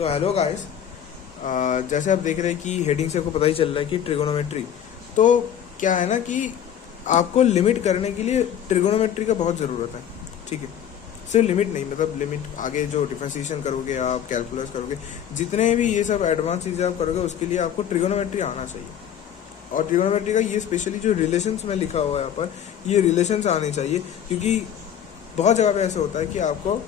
तो hello guys, जैसे आप देख रहे हैं कि हेडिंग से आपको पता ही चल रहा है कि ट्रिगोनोमेट्री। तो क्या है ना कि आपको लिमिट करने के लिए ट्रिगोनोमेट्री का बहुत ज़रूरत है। ठीक है, सिर्फ लिमिट नहीं, मतलब लिमिट आगे जो डिफरेंशिएशन करोगे आप, कैलकुलस करोगे, जितने भी ये सब एडवांस चीज़ें आप करोगे उसके लिए आपको ट्रिगोनोमेट्री आना चाहिए। और ट्रिगोनोमेट्री का ये स्पेशली जो रिलेशंस में लिखा हुआ है यहाँ पर, ये रिलेशंस आने चाहिए, क्योंकि बहुत जगह पे ऐसा होता है कि आपको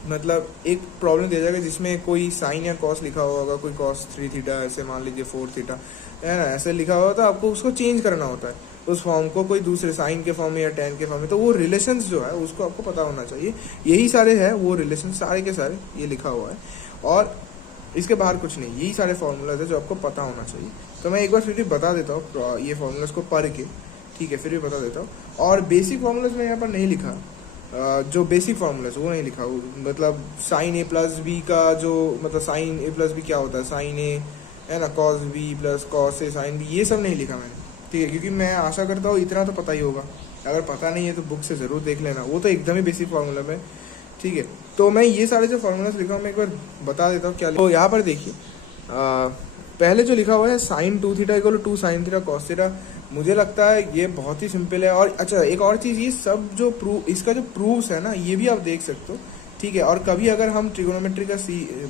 मतलब एक प्रॉब्लम दिया जाएगा जिसमें कोई साइन या कॉस लिखा हुआ होगा, कोई कॉस 3 थीटा ऐसे मान लीजिए 4 थीटा है ना, ऐसे लिखा हुआ, तो आपको उसको चेंज करना होता है उस फॉर्म को कोई दूसरे साइन के फॉर्म में या टेन के फॉर्म में। तो वो रिलेशंस जो है उसको आपको पता होना चाहिए। यही सारे है वो रिलेशन, सारे के सारे ये लिखा हुआ है और इसके बाहर कुछ नहीं, यही सारे फॉर्मूलाज है जो आपको पता होना चाहिए। तो मैं एक बार फिर भी बता देता हूँ ये फॉर्मूलाज को पढ़ के, ठीक है, फिर भी बता देता हूँ। और बेसिक फॉर्मूलाज मैं यहाँ पर नहीं लिखा, जो बेसिक फार्मूलाज वो नहीं लिखा, वो मतलब साइन ए प्लस बी का जो मतलब साइन ए प्लस बी क्या होता है, साइन ए है ना, cos B plus cos A sine B, ये सब नहीं लिखा मैंने। ठीक है, क्योंकि मैं आशा करता हूँ इतना तो पता ही होगा। अगर पता नहीं है तो बुक से ज़रूर देख लेना, वो तो एकदम ही बेसिक फार्मूला में। ठीक है, तो मैं ये सारे जो फार्मूलाज लिखा हूँ मैं एक बार बता देता हूँ क्या। तो यहाँ पर देखिए, पहले जो लिखा हुआ है sine 2 theta equal to 2 sine theta cos theta, मुझे लगता है ये बहुत ही सिंपल है। और अच्छा, एक और चीज़, ये सब जो इसका जो प्रूफ्स है ना, ये भी आप देख सकते हो। ठीक है, और कभी अगर हम ट्रिगोनोमेट्री का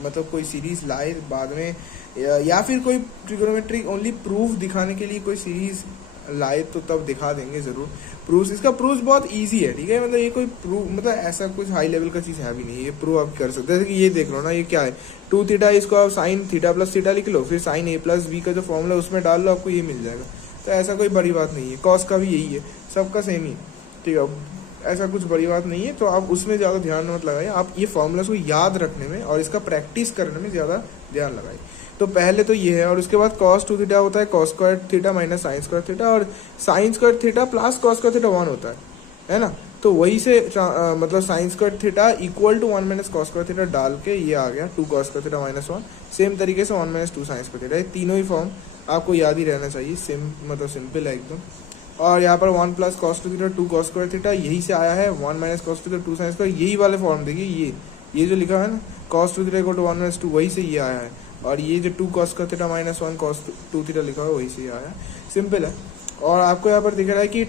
मतलब कोई सीरीज लाए बाद में, या फिर कोई ट्रिगोनोमेट्री ओनली प्रूफ दिखाने के लिए कोई सीरीज लाए, तो तब दिखा देंगे ज़रूर प्रूफ्स। इसका प्रूफ बहुत इजी है। ठीक है, मतलब ये कोई प्रूफ मतलब ऐसा कुछ हाई लेवल का चीज़ है भी नहीं, ये प्रूफ आप कर सकते हैं। जैसे कि ये देख लो ना, ये क्या है 2 थीटा, इसको आप साइन थीटा प्लस थीटा लिख लो, फिर साइन ए प्लस बी का जो फॉर्मूला उसमें डाल लो, आपको ये मिल जाएगा। तो ऐसा कोई बड़ी बात नहीं है। कॉस का भी यही है, सबका सेम ही। ठीक है, ऐसा कुछ बड़ी बात नहीं है, तो आप उसमें ज़्यादा ध्यान मत लगाइए। आप ये फॉर्मूलाज को याद रखने में और इसका प्रैक्टिस करने में ज़्यादा ध्यान लगाइए। तो पहले तो ये है, और उसके बाद cos 2 थीटा होता है cos square theta minus sine square theta, और sine square theta plus cos square theta 1 होता है ना। तो वही से मतलब sine square theta equal to 1 minus cos square theta डाल के ये आ गया 2 cos square theta minus 1। Same तरीके से 1 माइनस 2 साइन स्क्वायर थीटा, ये तीनों ही फॉर्म आपको याद ही रहना चाहिए। मतलब सिंपल है एकदम। और यहाँ पर 1 plus cos 2 theta 2 cos square theta, यही से आया है 1 minus cos 2 theta 2 sine square, यही वाले फॉर्म देखिए, ये जो लिखा है ना cos 2 theta equal to 1 minus 2, वही से ये आया है। और ये जो 2 cos square theta minus 1 cos 2 theta लिखा है, वही से ये आया है। सिंपल है। और आपको यहाँ पर दिख रहा है कि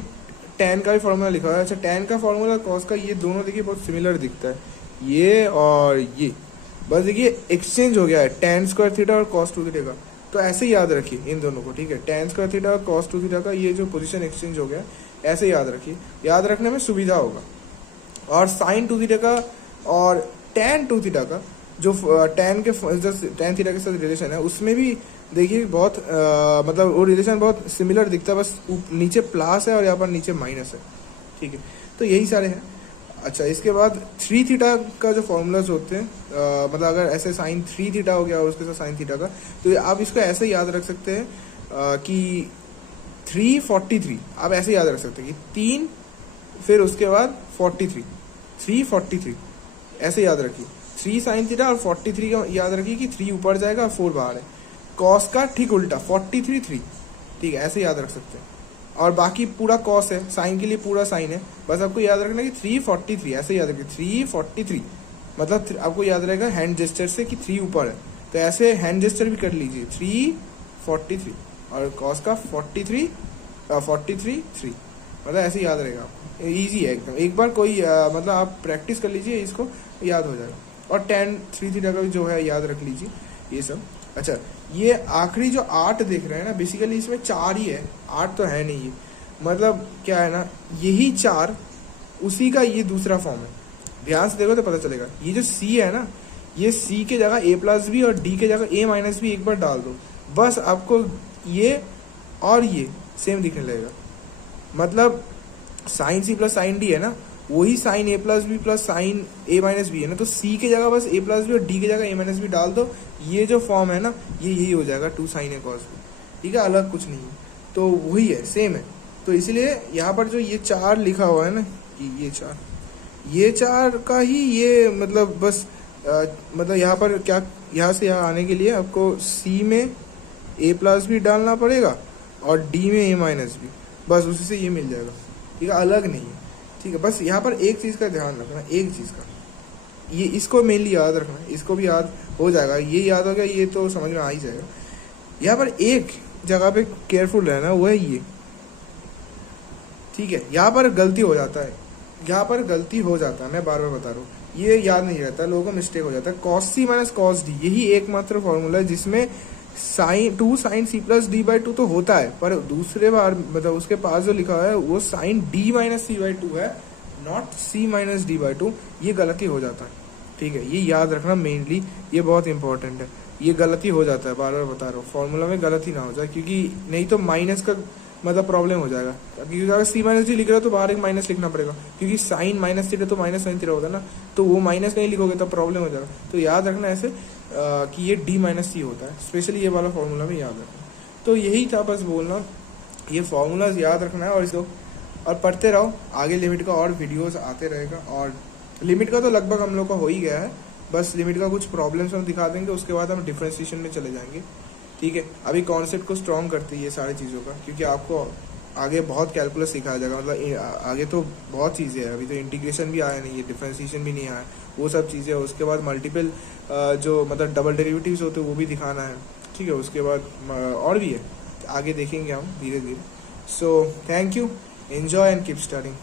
tan का भी फॉर्मूला लिखा हुआ है। अच्छा, tan का फॉर्मूला cos का, ये दोनों देखिए बहुत सिमिलर दिखता है, ये और ये, बस देखिए एक्सचेंज हो गया है tan स्क्वायर थीटा और cos 2 थीटा का। तो ऐसे ही याद रखिए इन दोनों को। ठीक है, tan स्क्वायर थीटा और cos 2 थीटा का ये जो पोजीशन एक्सचेंज हो गया, ऐसे याद रखिए, याद रखने में सुविधा होगा। और साइन 2 थीटा का और tan 2 थीटा का जो tan थीटा के साथ रिलेशन है, उसमें भी देखिए बहुत मतलब वो रिलेशन बहुत सिमिलर दिखता है, बस नीचे प्लस है और यहाँ पर नीचे माइनस है। ठीक है, तो यही सारे हैं। अच्छा, इसके बाद 3 थीटा का जो फॉर्मूलाज होते हैं, मतलब अगर ऐसे साइन 3 थीटा हो गया और उसके साथ साइन थीटा का, तो आप इसको ऐसे याद रख सकते हैं कि 343, आप ऐसे याद रख सकते हैं कि 3 फिर उसके बाद 43, 343 ऐसे याद रखिए। 3 साइन थीटा और 43 का याद रखिए कि 3 ऊपर जाएगा और 4 बाहर है। कॉस का ठीक उल्टा 43 3, ठीक है, ऐसे याद रख सकते हैं। और बाकी पूरा कॉस है, साइन के लिए पूरा साइन है, बस आपको याद रखना कि 343 ऐसे याद रखिए। 343 मतलब आपको याद रहेगा हैंड जेस्चर से कि 3 ऊपर है, तो ऐसे हैंड जेस्चर भी कर लीजिए 343, और कॉस का 43 3, मतलब ऐसे याद रहेगा आपको। ईजी है एकदम, एक बार कोई मतलब आप प्रैक्टिस कर लीजिए, इसको याद हो जाएगा। और tan 3 थीटा का भी जो है याद रख लीजिए ये सब। अच्छा, ये आखिरी जो 8 देख रहे हैं ना, बेसिकली इसमें 4 ही है, 8 तो है नहीं। ये मतलब क्या है ना, यही 4 उसी का ये दूसरा फॉर्म है। ध्यान से देखो तो पता चलेगा। ये जो C है ना, ये C के जगह a प्लस बी और D के जगह a माइनस बी एक बार डाल दो, बस आपको ये और ये सेम दिखने लगेगा। मतलब sine C plus sine D है ना, वही sine a plus B plus sine a minus B है ना, तो C के जगह बस a प्लस बी और D के जगह a माइनस बी डाल दो, ये जो फॉर्म है ना, ये यही हो जाएगा 2 साइन a कॉस बी। ठीक है, अलग कुछ नहीं है, तो वही है, सेम है। तो इसलिए यहाँ पर जो ये 4 लिखा हुआ है ना, कि ये 4 का ही ये मतलब बस मतलब यहाँ पर क्या, यहाँ से यहाँ आने के लिए आपको C में a प्लस बी डालना पड़ेगा और D में a माइनस बी, बस उसी से ये मिल जाएगा। ठीक है, अलग नहीं है। ठीक है, बस यहाँ पर एक चीज़ का ध्यान रखना, एक चीज़ का, ये इसको मेनली याद रखना है, इसको भी याद हो जाएगा, ये याद हो गया, ये तो समझ में आ ही जाएगा। यहाँ पर एक जगह पे केयरफुल रहना, वो है ये, ठीक है। यहाँ पर गलती हो जाता है, यहाँ पर गलती हो जाता है, मैं बार बार बता रहा हूँ, ये याद नहीं रहता, लोगों को मिस्टेक हो जाता है। Cos C minus cos D, यही एकमात्र फॉर्मूला है जिसमें sine 2 sine C plus D by 2 तो होता है, पर दूसरे बार मतलब उसके पास जो लिखा है वो sine D minus C by 2 है, not C minus D by 2। ये गलती हो जाता है, ठीक है, ये याद रखना मेनली, ये बहुत इंपॉर्टेंट है। ये गलती हो जाता है, बार बार बता रहा हूँ, फॉर्मूला में गलती ना हो जाए, क्योंकि नहीं तो माइनस का मतलब प्रॉब्लम हो जाएगा। क्योंकि अगर सी माइनस डी लिख रहा हो तो बाहर एक माइनस लिखना पड़ेगा, क्योंकि साइन माइनस थीटा तो माइनस साइन थीटा होता है ना, तो वो माइनस कहीं लिखोगे तो प्रॉब्लम हो जाएगा। तो याद रखना ऐसे कि ये डी माइनस सी होता है, स्पेशली ये वाला फॉर्मूला में याद रखना। तो यही था बस बोलना, ये फॉर्मूलाज याद रखना है और इसको और पढ़ते रहो, आगे लिमिट का और वीडियोस आते रहेगा। और लिमिट का तो लगभग हम लोग का हो ही गया है, बस लिमिट का कुछ प्रॉब्लम्स हम दिखा देंगे, उसके बाद हम डिफरेंशिएशन में चले जाएंगे, ठीक है। अभी कॉन्सेप्ट को स्ट्रॉन्ग करते हैं ये सारी चीज़ों का, क्योंकि आपको आगे बहुत कैलकुलस सिखाया जाएगा, मतलब आगे तो बहुत चीज़ें हैं, अभी तो इंटीग्रेशन भी आया नहीं है, डिफरेंशिएशन भी नहीं आया, वो सब चीज़ें। उसके बाद मल्टीपल जो मतलब डबल डेरिवेटिव्स होते हैं वो भी दिखाना है, ठीक है। उसके बाद और भी है, आगे देखेंगे हम धीरे धीरे। So thank you, enjoy and keep studying.